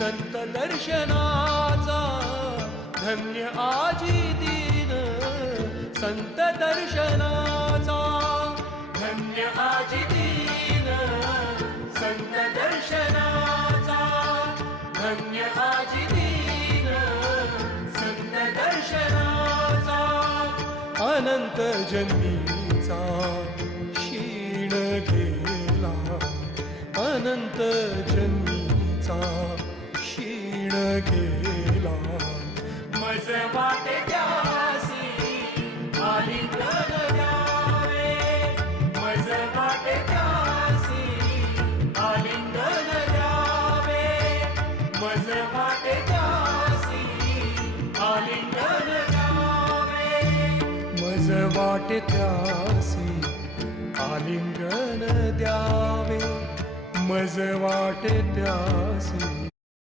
संत दर्शनाचा धन्य आजी दीन संत दर्शनाचा धन्य आजी दीन संत दर्शनाचा धन्य आजी दीन संत दर्शनाचा अनंत जन्मीचा क्षीण गेला अनंत जन्मीचा क्षीण गेला मज वाटे त्यासी आलिंगन द्यावे मज वाटे त्यासी आलिंगन द्यावे मज वाटे त्यासी आलिंगन द्यावे मज वाटे त्यासी आलिंगन द्यावे मज वाटे त्यासी